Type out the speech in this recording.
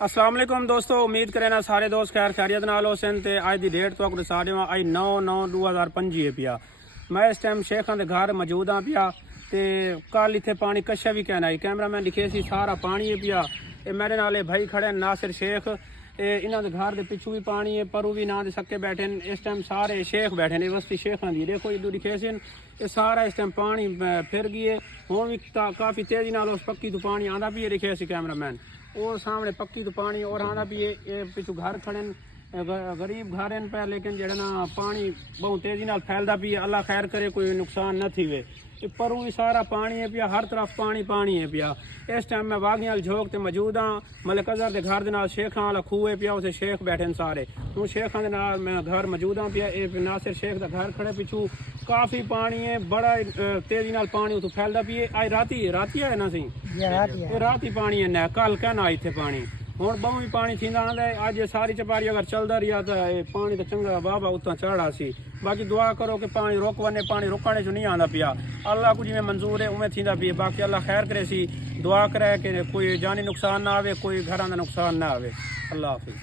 अस्सलाम वालेकुम दोस्तों, उम्मीद करें ना सारे दोस्त खैर खैरियत नाल हो सन। ते अज दी डेट तो दसा देवां, अज 9/9/2025 पिया। मैं इस टाइम शेखां दे घर मौजूद हाँ पिया। ते कल इत्थे पानी कशा भी कहना है, कैमरा मैन लिखे सी सारा पानी है पिया। मेरे नाल भाई खड़े नासिर शेख, इन्हों के घर के पिछू भी पानी है, परू भी ना दे सके बैठे न। इस टाइम सारे शेख बैठे ने, बस्ती शेखां दी देखो इधर लिखे सी ये सारा इस टाइम पानी फिर गई है। हुण भी काफ़ी तेज़ी नाल उस पक्की तो पानी आंदा भी है, लिखे सी कैमरा मैन। और सामने पक्की तो पानी और आना भी है। ये पिछू घर खड़े गरीब घर हैं पे, लेकिन जड़ा ना पानी बहुत तेजी नाल फैलदा भी है। अल्लाह खैर करे कोई नुकसान न थीवे। परों भी सारा पानी है पिया, हर तरफ पानी पानी है पिया। इस टाइम मैं वागियां झोक ते मौजूद हाँ। मलिक अजहर के घर दे नाल शेखां वाला खूह है पिया, उसे शेख बैठे न सारे। हूँ शेखां दे नाल मैं घर मौजूद हाँ पिया। ये नासिर शेख का घर खड़े पिछू काफ़ी पानी है, बड़ा तेजी नाल पानी उतो फैलदा भी है। आज राती है ना सी रात ही पानी है ना, कल कहना इतने पानी। हुण बहु भी पानी थींदा आंदा है। अज सारी चपारी अगर चलदा रहा तो पानी तो चंगा बाबा उतना चढ़ा सी। बाकी दुआ करो कि पानी रोक वने, पानी रोकने जो नहीं आंदा पिया। अल्लाह को जिवें मंजूर है उवें थींदा पिया। बाकी अल्लाह खैर करे सी, दुआ करे कि कोई जानी नुकसान ना आवे, कोई घरां दा नुकसान ना आवे। अल्लाह हाफिज़।